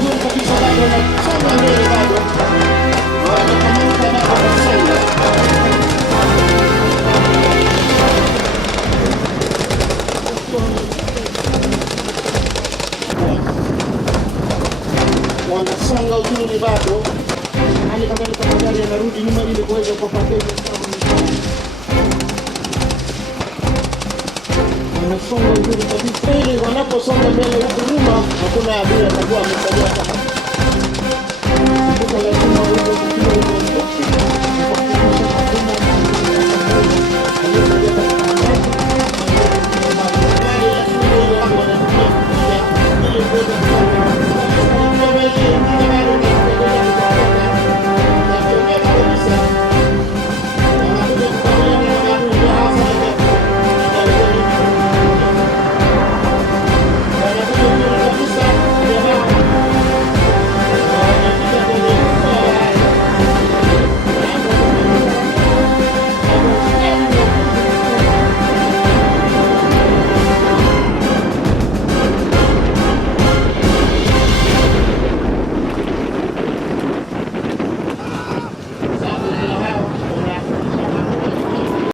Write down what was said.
nzuri kabisa, bado wanasonga mbele, bado wanatamuka, bado wanasonga. Wanasonga uzuri bado. Hali kadhalika magari yanarudi nyuma ili kuweza kuwapokeza. Wanasonga uzuri kabisa. Ili wanaposonga mbele huku nyuma hakuna adui atakuwa amesalia kama. Kumbuka lazima uweze kupiga ile mtoki. Ili kuweza